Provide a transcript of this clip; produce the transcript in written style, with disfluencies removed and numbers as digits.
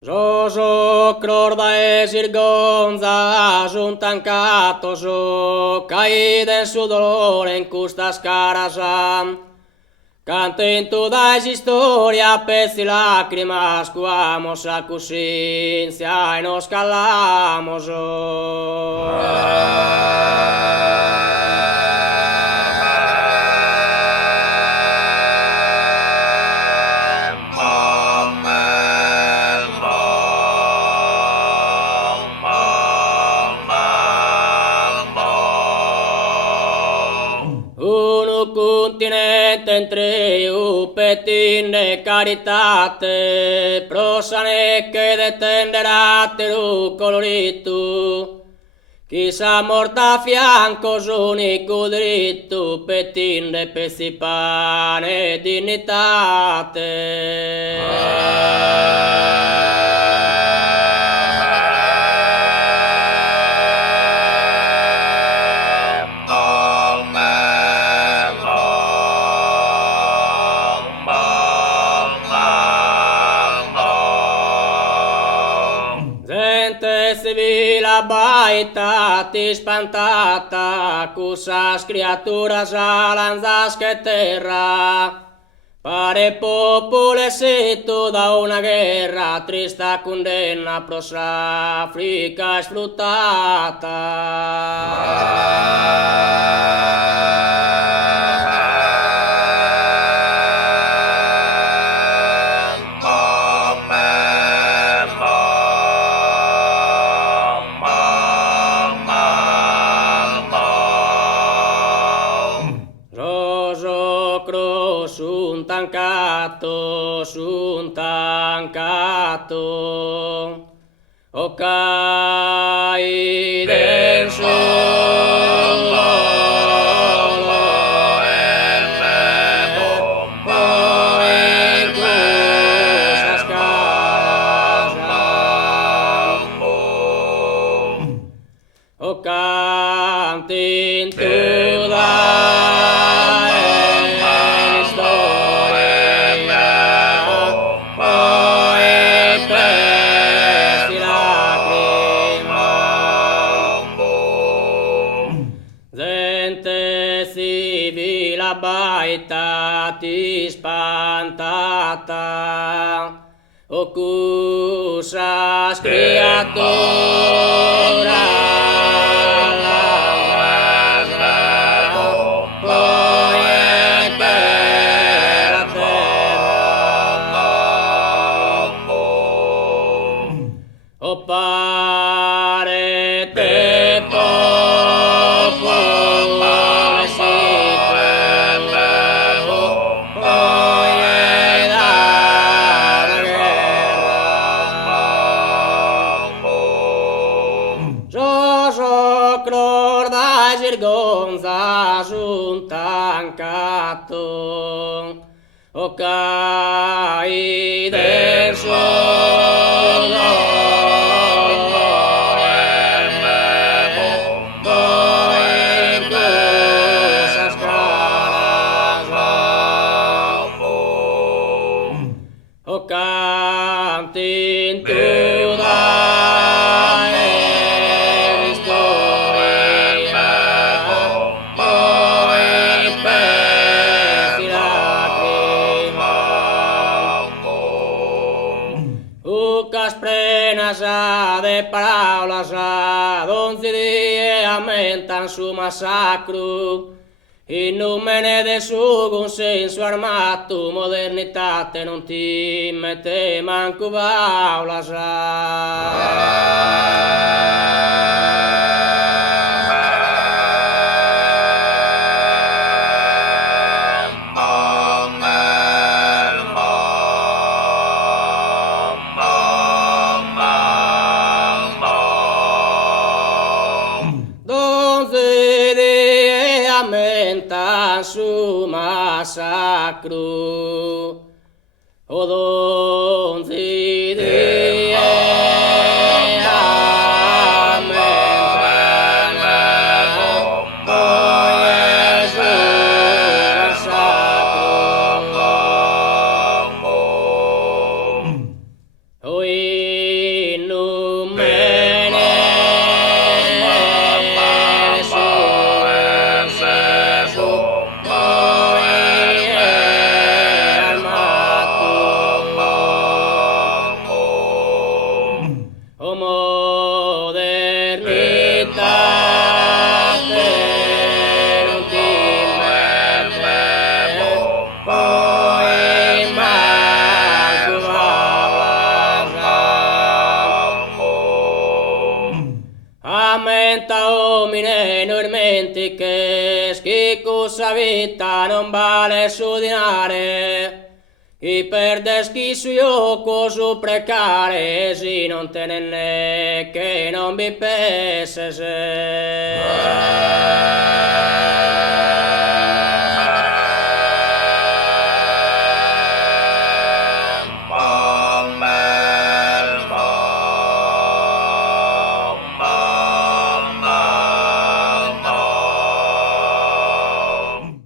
Jojo crorda esir gonza juntan catoso caída en su dolor en custas carasam. Canten todas historia pezzi lágrimas cuamos a cusincia y nos calamos. Un continente entre upetin de caritate, prosane che detenderà teru colorito. Chissà morta a fianco unico dritto, petin de pezzi pane e dignitate. Gente civile baitati spantata, cusas criaturas alanzas que terra. Pare popole sito da una guerra, trista condenna pros Africa sfruttata. Sun tancato, o caiden solo poi cosas casas, o cantin gente civile baitati spantata, o cusas criaturas poi per terra, o parete gonza juntan cato, o caiden solo poi cosas caras, o cantin de paraulas donde aumentan su massacro in nome de su consenso armato modernitate non ti mette manco vaulas. Su massacro, o donde o Oi numene Aumenta omine normentiches, chi cussa vita non vale su dinare, i perdes chi su ioco su precare, si non tenenne che non vi pesse se.